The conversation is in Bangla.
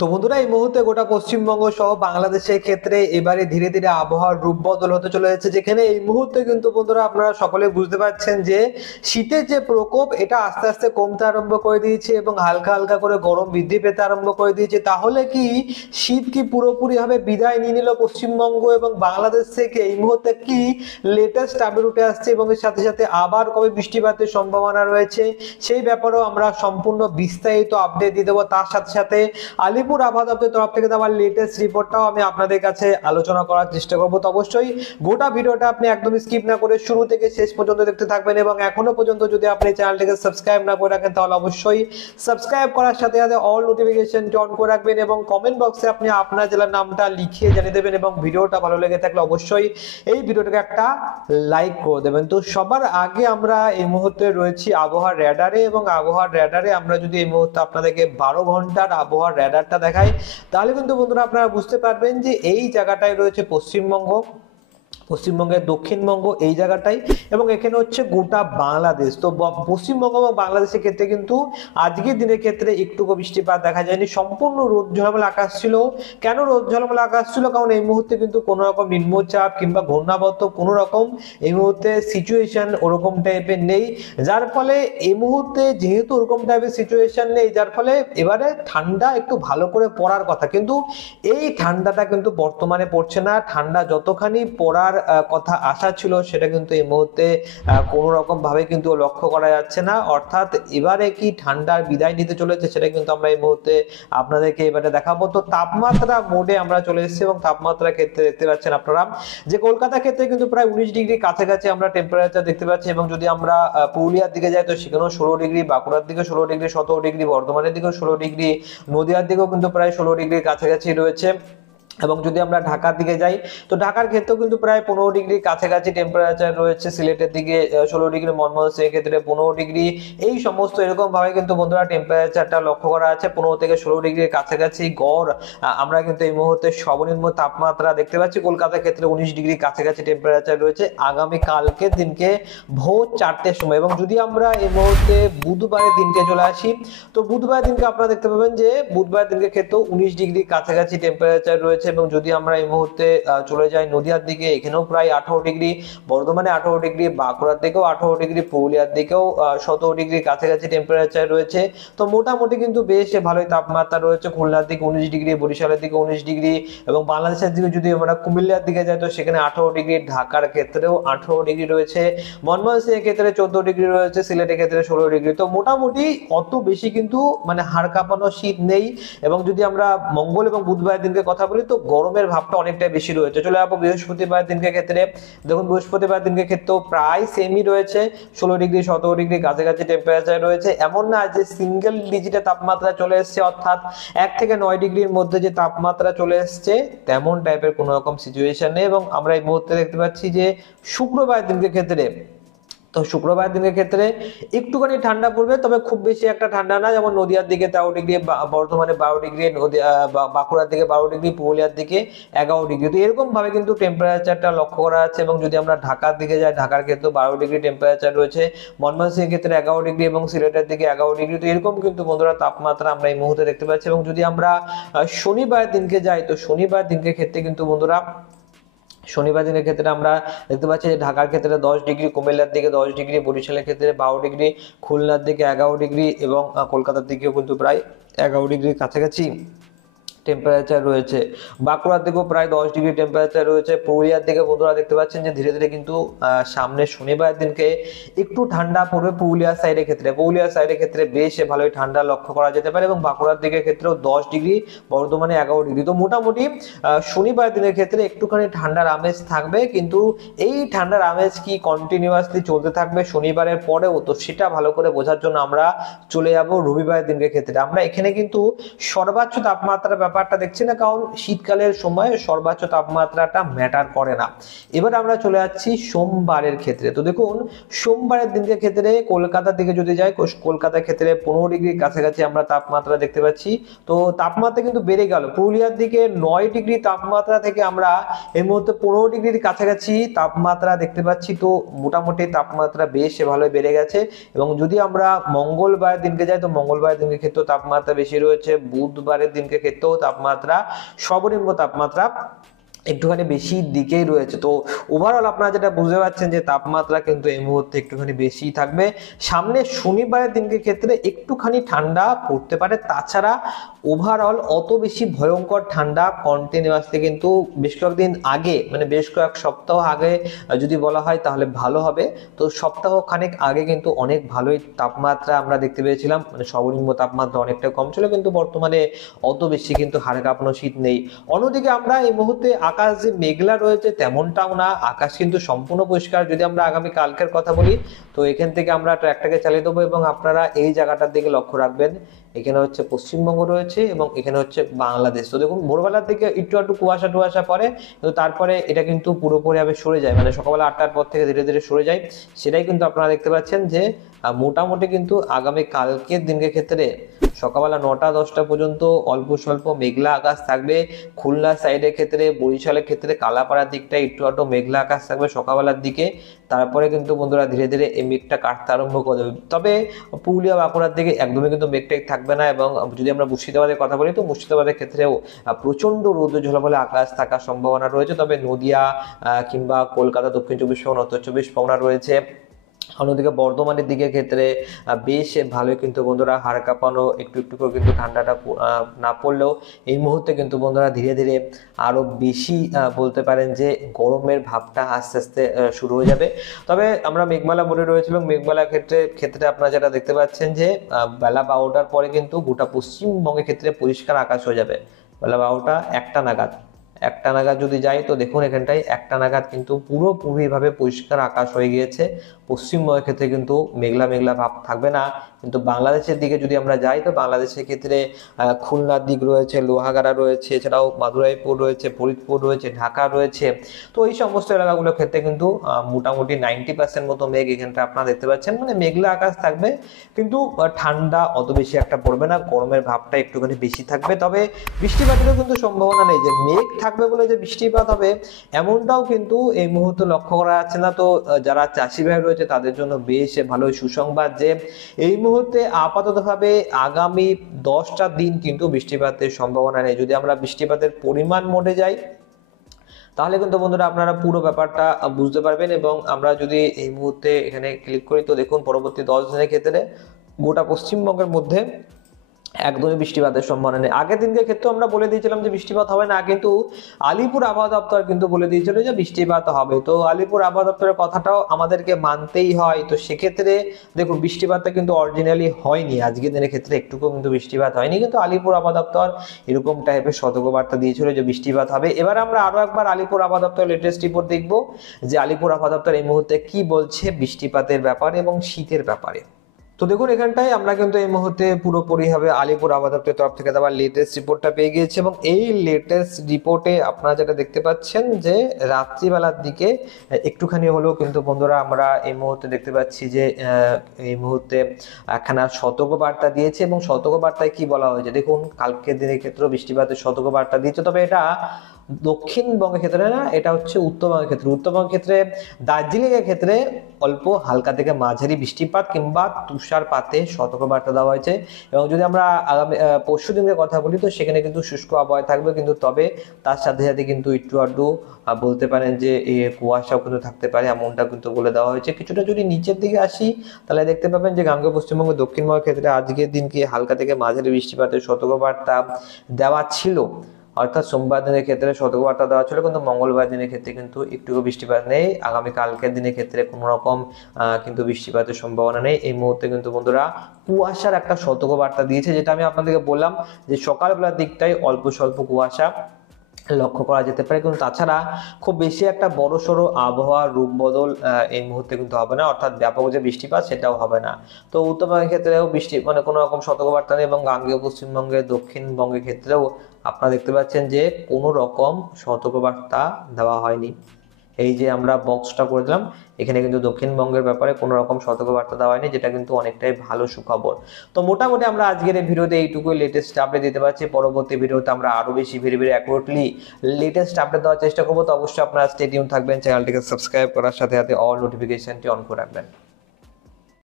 তো বন্ধুরা এই মুহূর্তে গোটা পশ্চিমবঙ্গ সহ বাংলাদেশের ক্ষেত্রে এবারে ধীরে ধীরে আবহাওয়ার রূপ বদল হতে চলেছে, যেখানে এই মুহূর্তে কিন্তু বন্ধুরা আপনারা সকলে বুঝতে পারছেন যে শীতের যে প্রকোপ এটা আস্তে আস্তে কমতে আরম্ভ করে দিয়েছে এবং হালকা হালকা করে গরম বৃদ্ধি পেতে আরম্ভ করে দিয়েছে। তাহলে কি শীত কি পুরোপুরি ভাবে বিদায় নিয়ে নিল পশ্চিমবঙ্গ এবং বাংলাদেশ থেকে? এই মুহূর্তে কি লেটেস্ট আপডেট উঠে আসছে এবং এর সাথে সাথে আবার কবে বৃষ্টিপাতের সম্ভাবনা রয়েছে সেই ব্যাপারেও আমরা সম্পূর্ণ বিস্তারিত আপডেট দিয়ে দেবো। তার সাথে সাথে আলিপুর আবহাওয়া দপ্তরের তরফ থেকে আমার লেটেস্ট রিপোর্টটাও আমি আপনাদের কাছে আলোচনা করার চেষ্টা করব। তো অবশ্যই গোটা ভিডিওটা আপনি একদম স্কিপ না করে শুরু থেকে শেষ পর্যন্ত দেখতে থাকবেন এবং এখনো পর্যন্ত যদি আপনি চ্যানেলটিকে সাবস্ক্রাইব না করে রাখেন তাহলে অবশ্যই সাবস্ক্রাইব করার সাথে সাথে অল নোটিফিকেশন অন করে রাখবেন এবং কমেন্ট বক্সে আপনি আপনার জেলার নামটা লিখিয়ে জানিয়ে দেবেন এবং ভিডিওটা ভালো লেগে থাকলে অবশ্যই এই ভিডিওটাকে একটা লাইক করে দেবেন। তো সবার আগে আমরা এই মুহূর্তে রয়েছি আবহাওয়ার র্যাডারে এবং আবহাওয়ার র্যাডারে আমরা যদি এই মুহূর্তে আপনাদেরকে 12 ঘন্টার আবহাওয়ার র্যাডারটা দেখাই তাহলে কিন্তু বন্ধুরা আপনারা বুঝতে পারবেন যে এই জায়গাটায় রয়েছে পশ্চিমবঙ্গ, পশ্চিমবঙ্গের দক্ষিণবঙ্গ এই জায়গাটাই এবং এখানে হচ্ছে গোটা বাংলাদেশ। তো পশ্চিমবঙ্গ এবং বাংলাদেশের ক্ষেত্রে কিন্তু আজকের দিনের ক্ষেত্রে একটুকু বৃষ্টিপাত দেখা যায়নি, সম্পূর্ণ রোদ ঝলমলে আকাশ ছিল। কেন রোদ ঝলমলে আকাশ ছিল? কারণ এই মুহূর্তে কিন্তু কোনো রকম নিম্নচাপ কিংবা ঘূর্ণাবর্ত কোনো রকম এই মুহূর্তে সিচুয়েশন ওরকম টাইপের নেই, যার ফলে এই মুহূর্তে যেহেতু ওরকম টাইপের সিচুয়েশন নেই যার ফলে এবারে ঠান্ডা একটু ভালো করে পড়ার কথা, কিন্তু এই ঠান্ডাটা কিন্তু বর্তমানে পড়ছে না। ঠান্ডা যতখানি পড়ার কথা আশা ছিল সেটা কিন্তু এই মুহূর্তে কোনো রকম ভাবে কিন্তু লক্ষ্য করা যাচ্ছে না। অর্থাৎ এবারে কি ঠান্ডার বিদায় নিতে চলেছে সেটা কিন্তু আমরা এই মুহূর্তে আপনাদেরকে এবারে দেখাবো। তো তাপমাত্রা মোডে আমরা চলে এসেছি এবং তাপমাত্রার ক্ষেত্রে দেখতে পাচ্ছেন আপনারা যে কলকাতার ক্ষেত্রে কিন্তু প্রায় 19 ডিগ্রি কাছাকাছি আমরা টেম্পারেচার দেখতে পাচ্ছি এবং যদি আমরা পুরুলিয়ার দিকে যাই তো সেখানেও 16 ডিগ্রি, বাঁকুড়ার দিকে 16 ডিগ্রি, 17 ডিগ্রি, বর্ধমানের দিকেও 16 ডিগ্রি, নদিয়ার দিকেও কিন্তু প্রায় 16 ডিগ্রির কাছাকাছি রয়েছে। এবং যদি আমরা ঢাকার দিকে যাই তো ঢাকার ক্ষেত্রেও কিন্তু প্রায় 15 ডিগ্রির কাছাকাছি টেম্পারেচার রয়েছে, সিলেটের দিকে 16 ডিগ্রি, ময়মনসিংহের ক্ষেত্রে 15 ডিগ্রি, এই সমস্ত এরকম ভাবে কিন্তু বন্ধুরা টেম্পারেচারটা লক্ষ্য করা আছে 15 থেকে 16 ডিগ্রির কাছাকাছি গড় আমরা কিন্তু এই মুহূর্তে সর্বনিম্ন তাপমাত্রা দেখতে পাচ্ছি। কলকাতার ক্ষেত্রে 19 ডিগ্রির কাছাকাছি টেম্পারেচার রয়েছে আগামী কালকের দিনকে ভোর 4টের সময়। এবং যদি আমরা এই মুহূর্তে বুধবারের দিনকে চলে আসি তো বুধবার দিনকে আপনারা দেখতে পাবেন যে বুধবার দিনকে ক্ষেত্রেও 19 ডিগ্রির কাছাকাছি টেম্পারেচার রয়েছে এবং যদি আমরা এই মুহূর্তে চলে যাই নদিয়ার দিকে এখানেও প্রায় 18 ডিগ্রি, বর্ধমানে 18 ডিগ্রি, বাঁকুড়ার দিকেও 18 ডিগ্রি, পুরুলিয়ার দিকেও 17 ডিগ্রির কাছাকাছি টেম্পারেচার রয়েছে। তো মোটামুটি কিন্তু বেশ ভালোই তাপমাত্রা রয়েছে। খুলনার দিকে 19 ডিগ্রি, বরিশালের দিকে 19 ডিগ্রি এবং বাংলাদেশের দিকে যদি আমরা কুমিল্লার দিকে যাই তো সেখানে 18 ডিগ্রি, ঢাকার ক্ষেত্রেও 18 ডিগ্রি রয়েছে, ময়মনসিংহের ক্ষেত্রে 14 ডিগ্রি রয়েছে, সিলেটের ক্ষেত্রে 16 ডিগ্রি। তো মোটামুটি অত বেশি কিন্তু মানে হাড় কাঁপানো শীত নেই। এবং যদি আমরা মঙ্গল এবং বুধবার দিনকে কথা বলি তো গরমের ভাবটা অনেকটাই বেশি রয়েছে। চলে যাবো বৃহস্পতিবার দিনকে ক্ষেত্রে, দেখুন বৃহস্পতিবার দিনকে ক্ষেত্রেও প্রায় সেমই রয়েছে, 16 ডিগ্রি 17 ডিগ্রি কাছাকাছি টেম্পারেচার রয়েছে। এমন না যে সিঙ্গেল ডিজিটে তাপমাত্রা চলে এসছে, অর্থাৎ 1 থেকে 9 ডিগ্রির মধ্যে যে তাপমাত্রা চলে এসছে তেমন টাইপের কোনো রকম সিচুয়েশন নেই। এবং আমরা এই মুহূর্তে দেখতে পাচ্ছি যে শুক্রবার দিনকে ক্ষেত্রে তো শুক্রবার দিনের ক্ষেত্রে একটুখানি ঠান্ডা পড়বে, তবে খুব বেশি একটা ঠান্ডা না, যেমন নদিয়ার দিকে 13 ডিগ্রি, বর্ধমানে 12 ডিগ্রি, বাঁকুড়ার দিকে 12 ডিগ্রি, পুরুলিয়ার দিকে 11 ডিগ্রি। তো এরকম ভাবে কিন্তু টেম্পারেচারটা লক্ষ্য করা যাচ্ছে। এবং যদি আমরা ঢাকার দিকে যাই ঢাকার ক্ষেত্রে 12 ডিগ্রি টেম্পারেচার রয়েছে, ময়মনসিংহের ক্ষেত্রে 11 ডিগ্রি এবং সিলেটের দিকে 11 ডিগ্রি। তো এরকম কিন্তু বন্ধুরা তাপমাত্রা আমরা এই মুহূর্তে দেখতে পাচ্ছি। এবং যদি আমরা শনিবার দিনকে যাই তো শনিবার দিনকে ক্ষেত্রে কিন্তু বন্ধুরা শনিবার দিনের ক্ষেত্রে আমরা দেখতে পাচ্ছি যে ঢাকার ক্ষেত্রে 10 ডিগ্রি, কুমিল্লার দিকে 10 ডিগ্রি, বরিশালের ক্ষেত্রে 12 ডিগ্রি, খুলনার দিকে 11 ডিগ্রি এবং কলকাতার দিকেও কিন্তু প্রায় 11 ডিগ্রির কাছাকাছি টেম্পারেচার রয়েছে। বাঁকুড়ার দিকেও প্রায় 10 ডিগ্রি টেম্পারেচার রয়েছে। পুরুলিয়ার দিকে বন্ধুরা দেখতে পাচ্ছেন যে ধীরে ধীরে কিন্তু সামনে শনিবার দিনকে একটু ঠান্ডা পড়বে পুরুলিয়ার সাইডের ক্ষেত্রে, পুরুলিয়ার সাইডের ক্ষেত্রে বেশ ভালোই ঠান্ডা লক্ষ্য করা যেতে পারে এবং বাঁকুড়ার দিকের ক্ষেত্রেও 10 ডিগ্রি, বর্ধমানে 11 ডিগ্রি। তো মোটামুটি শনিবার দিনের ক্ষেত্রে একটুখানি ঠান্ডার আমেজ থাকবে, কিন্তু এই ঠান্ডার আমেজ কি কন্টিনিউয়াসলি চলতে থাকবে শনিবারের পরেও তো সেটা ভালো করে বোঝার জন্য আমরা চলে যাব রবিবার দিনের ক্ষেত্রে। আমরা এখানে কিন্তু সর্বোচ্চ তাপমাত্রা ব্যাপারটা দেখছি না, কারণ শীতকালের সময় সর্বোচ্চ তাপমাত্রাটা ম্যাটার করে না। এবার আমরা চলে যাচ্ছি সোমবারের ক্ষেত্রে। তো দেখুন সোমবারের দিনকে ক্ষেত্রে কলকাতার দিকে যদি যাই, কলকাতার ক্ষেত্রে 15 ডিগ্রির কাছাকাছি আমরা তাপমাত্রা দেখতে পাচ্ছি। তো তাপমাত্রা কিন্তু বেড়ে গেল, পুরুলিয়ার দিকে 9 ডিগ্রি তাপমাত্রা থেকে আমরা এই মুহূর্তে 15 ডিগ্রির কাছাকাছি তাপমাত্রা দেখতে পাচ্ছি। তো মোটামুটি তাপমাত্রা বেশ ভালোই বেড়ে গেছে। এবং যদি আমরা মঙ্গলবারের দিনকে যাই, তো মঙ্গলবারের দিনকে ক্ষেত্রেও তাপমাত্রা বেশি রয়েছে, বুধবারের দিনকে ক্ষেত্রেও তাপমাত্রা সর্বনিম্ন তাপমাত্রা একটুখানি বেশি দিকেই রয়েছে। তো ওভারঅল আপনারা যেটা বুঝতে পারছেন যে তাপমাত্রা কিন্তু এই মুহূর্তে একটুখানি বেশি থাকবে। সামনে শনিবারের দিনকে ক্ষেত্রে একটুখানি ঠান্ডা পড়তে পারে, তাছাড়া ওভারঅল অত বেশি ভয়ঙ্কর ঠান্ডা কন্টিনিউয়াসলি কিন্তু বেশ কয়েকদিন আগে, মানে বেশ কয়েক সপ্তাহ আগে যদি বলা হয় তাহলে ভালো হবে। তো সপ্তাহ খানেক আগে কিন্তু অনেক ভালোই তাপমাত্রা আমরা দেখতে পেয়েছিলাম, মানে সর্বনিম্ন তাপমাত্রা অনেকটা কম ছিল, কিন্তু বর্তমানে অত বেশি কিন্তু হাড় কাঁপানো শীত নেই। অন্যদিকে আমরা এই মুহূর্তে আকাশ যে মেঘলা রয়েছে তেমনটাও না, আকাশ কিন্তু সম্পূর্ণ পরিষ্কার। যদি আমরা আগামী কালকের কথা বলি, তো এখান থেকে আমরা ট্র্যাকটাকে চালিয়ে দেবো এবং আপনারা এই জায়গাটার দিকে লক্ষ্য রাখবেন। এখানে হচ্ছে পশ্চিমবঙ্গ রয়েছে এবং এখানে হচ্ছে বাংলাদেশ। তো দেখুন ভোরবেলার দিকে একটু একটু কুয়াশা টুয়াশা পড়ে, কিন্তু তারপরে এটা কিন্তু পুরোপুরি ভাবে সরে যায়, মানে সকালবেলা 8টার পর থেকে ধীরে ধীরে সরে যায়। সেটাই কিন্তু আপনারা দেখতে পাচ্ছেন যে মোটামুটি কিন্তু আগামী কালকের দিনকে ক্ষেত্রে সকালবেলা 9টা 10টা পর্যন্ত অল্প স্বল্প মেঘলা আকাশ থাকবে। খুলনা সাইডের ক্ষেত্রে, বরিশালের ক্ষেত্রে, কালাপাড়ার দিকটা একটু একটু মেঘলা আকাশ থাকবে সকালবেলার দিকে। তারপরে কিন্তু বন্ধুরা ধীরে ধীরে এই মেঘটা কাটতে আরম্ভ করে দেবে। তবে পুরুলিয়া বাঁকুড়ার দিকে একদমই কিন্তু মেঘটেক থাকবে না। এবং যদি আমরা মুর্শিদাবাদের কথা বলি, তো মুর্শিদাবাদের ক্ষেত্রেও প্রচন্ড রৌদ্র ঝলমলে আকাশ থাকার সম্ভাবনা রয়েছে। তবে নদিয়া কিংবা কলকাতা, দক্ষিণ 24 পরগনা, উত্তর 24 পরগনা রয়েছে। অন্যদিকে বর্ধমানের দিকের ক্ষেত্রে বেশ ভালোই কিন্তু বন্ধুরা হাড় কাঁপানো একটু একটু করে কিন্তু ঠান্ডাটা না পড়লেও এই মুহূর্তে কিন্তু বন্ধুরা ধীরে ধীরে আরো বেশি বলতে পারেন যে গরমের ভাবটা আস্তে আস্তে শুরু হয়ে যাবে। তবে আমরা মেঘমালা মোড়ে রয়েছে এবং মেঘমালার ক্ষেত্রে আপনারা যেটা দেখতে পাচ্ছেন যে বেলা 12টার পরে কিন্তু গোটা পশ্চিমবঙ্গের ক্ষেত্রে পরিষ্কার আকাশ হয়ে যাবে। বেলা 12টা 1টা নাগাদ, 1টা নাগাদ যদি যাই, তো দেখুন এখানটায় 1টা নাগাদ কিন্তু পুরোপুরিভাবে পরিষ্কার আকাশ হয়ে গিয়েছে। পশ্চিমবঙ্গের ক্ষেত্রে কিন্তু মেঘলা মেঘলা ভাব থাকবে না। কিন্তু বাংলাদেশের দিকে যদি আমরা যাই, তো বাংলাদেশের ক্ষেত্রে খুলনার দিক রয়েছে, লোহাগাড়া রয়েছে, এছাড়াও মাদুরাইপুর রয়েছে, ফরিদপুর রয়েছে, ঢাকা রয়েছে। তো এই সমস্ত এলাকাগুলোর ক্ষেত্রে কিন্তু মোটামুটি 90% মতো মেঘ এখানটা আপনারা দেখতে পাচ্ছেন, মানে মেঘলা আকাশ থাকবে। কিন্তু ঠান্ডা অত বেশি একটা পড়বে না, গরমের ভাবটা একটুখানি বেশি থাকবে। তবে বৃষ্টিপাতেরও কিন্তু সম্ভাবনা নেই, যে মেঘ থাকবে বলে যে বৃষ্টিপাত হবে এমনটাও কিন্তু এই মুহূর্তে লক্ষ্য করা যাচ্ছে না। তো যারা চাষি ভাই রয়েছে তাদের জন্য বেশ ভালো সুসংবাদ যে এই মুহূর্তে আপাততভাবে আগামী 10টা দিন কিন্তু বৃষ্টিপাতের সম্ভাবনা নেই। যদি আমরা বৃষ্টিপাতের পরিমাণ মোটে যাই, তাহলে কিন্তু বন্ধুরা আপনারা পুরো ব্যাপারটা বুঝতে পারবেন। এবং আমরা যদি এই মুহূর্তে এখানে ক্লিক করি, তো দেখুন পরবর্তী 10 দিনের ক্ষেত্রে গোটা পশ্চিমবঙ্গের মধ্যে একদমই বৃষ্টিপাতের সম্ভাবনা নেই। আগের দিনকে ক্ষেত্রে আমরা বলে দিয়েছিলাম যে বৃষ্টিপাত হবে না, কিন্তু আলিপুর আবহাওয়া দপ্তর কিন্তু বলে দিয়েছিল যে বৃষ্টিপাত হবে। তো আলিপুর আবহাওয়া দপ্তরের কথাটাও আমাদেরকে মানতেই হয়। তো সেক্ষেত্রে দেখুন বৃষ্টিপাতটা কিন্তু অরিজিনালি হয়নি, আজকের দিনের ক্ষেত্রে একটুকু কিন্তু বৃষ্টিপাত হয়নি, কিন্তু আলিপুর আবহাওয়া দপ্তর এরকম টাইপের সতর্কবার্তা দিয়েছিল যে বৃষ্টিপাত হবে। এবার আমরা আরো একবার আলিপুর আবহাওয়া দপ্তরের লেটেস্ট রিপোর্ট দেখবো যে আলিপুর আবহাওয়া দপ্তর এই মুহূর্তে কি বলছে বৃষ্টিপাতের ব্যাপারে এবং শীতের ব্যাপারে। তো দেখুন এখানটায় আমরা কিন্তু এই মুহূর্তে পুরোপুরিভাবে আলিপুর আবহাওয়া দপ্তরের তরফ থেকে দেওয়া লেটেস্ট রিপোর্টটা পেয়ে গিয়েছি। এবং এই লেটেস্ট রিপোর্টে আপনারা যেটা দেখতে পাচ্ছেন যে রাত্রিবেলার দিকে একটুখানি হলেও কিন্তু বন্ধুরা আমরা এই মুহূর্তে দেখতে পাচ্ছি যে এই মুহূর্তে একখানা সতর্কবার্তা দিয়েছে। এবং সতর্কবার্তায় কি বলা হয়েছে দেখুন, কালকের দিনের ক্ষেত্রে বৃষ্টিপাতের সতর্কবার্তা দিয়েছে। তবে এটা দক্ষিণবঙ্গের ক্ষেত্রে না, এটা হচ্ছে উত্তরবঙ্গের ক্ষেত্রে। উত্তরবঙ্গের ক্ষেত্রে দার্জিলিং এর ক্ষেত্রে অল্প হালকা থেকে মাঝারি বৃষ্টিপাত কিংবা তুষারপাতের সতর্কবার্তা দেওয়া হয়েছে। এবং যদি আমরা আগামী পরশু দিনের কথা বলি, তো সেখানে কিন্তু শুষ্ক আবহাওয়া থাকবে, কিন্তু তবে তার সাথে সাথে কিন্তু একটু আধটু বলতে পারেন যে কুয়াশাও কিন্তু থাকতে পারে, এমনটা কিন্তু বলে দেওয়া হয়েছে। কিছুটা যদি নিচের দিকে আসি, তাহলে দেখতে পাবেন যে গাঙ্গেয় পশ্চিমবঙ্গ, দক্ষিণবঙ্গের ক্ষেত্রে আজকের দিনকে হালকা থেকে মাঝারি বৃষ্টিপাতের সতর্কবার্তা দেওয়া ছিল, অর্থাৎ সোমবার দিনের ক্ষেত্রে সতর্কবার্তা দেওয়া ছিল। কিন্তু মঙ্গলবার দিনের ক্ষেত্রে কিন্তু একটু বৃষ্টিপাত নেই। আগামী কালকের দিনের ক্ষেত্রে কোনো রকম কিন্তু বৃষ্টিপাতের সম্ভাবনা নেই। এই মুহূর্তে কিন্তু বন্ধুরা কুয়াশার একটা সতর্কবার্তা দিয়েছে, যেটা আমি আপনাদেরকে বললাম যে সকালবেলার দিকটাই অল্প স্বল্প কুয়াশা লক্ষ্য করা যেতে পারে, কিন্তু তাছাড়া খুব বেশি একটা বড়সড় আবহাওয়ার রূপ বদল এই মুহূর্তে কিন্তু হবে না, অর্থাৎ ব্যাপক যে বৃষ্টিপাত সেটাও হবে না। তো উত্তরবঙ্গের ক্ষেত্রেও বৃষ্টি মানে কোনো রকম সতর্কবার্তা নেই, এবং গাঙ্গেয় পশ্চিমবঙ্গের দক্ষিণবঙ্গের ক্ষেত্রেও আপনারা দেখতে পাচ্ছেন যে কোনো রকম সতর্কবার্তা দেওয়া হয়নি। এই যে আমরা বক্সটা করে দিলাম, এখানে কিন্তু দক্ষিণবঙ্গের ব্যাপারে কোনো রকম সতর্কবার্তা দেওয়া হয়নি, যেটা কিন্তু অনেকটাই ভালো সুখবর। তো মোটামুটি আমরা আজকের এই ভিডিওতে এইটুকুই লেটেস্ট আপডেট দিতে পারছি। পরবর্তী ভিডিওতে আমরা আরো বেশি very very accurately latest update দেওয়ার চেষ্টা করবো। তো অবশ্যই আপনারা স্টে টিউন থাকবেন, চ্যানেলটিকে সাবস্ক্রাইব করার সাথে সাথে অল নোটিফিকেশনটি অন করে রাখবেন।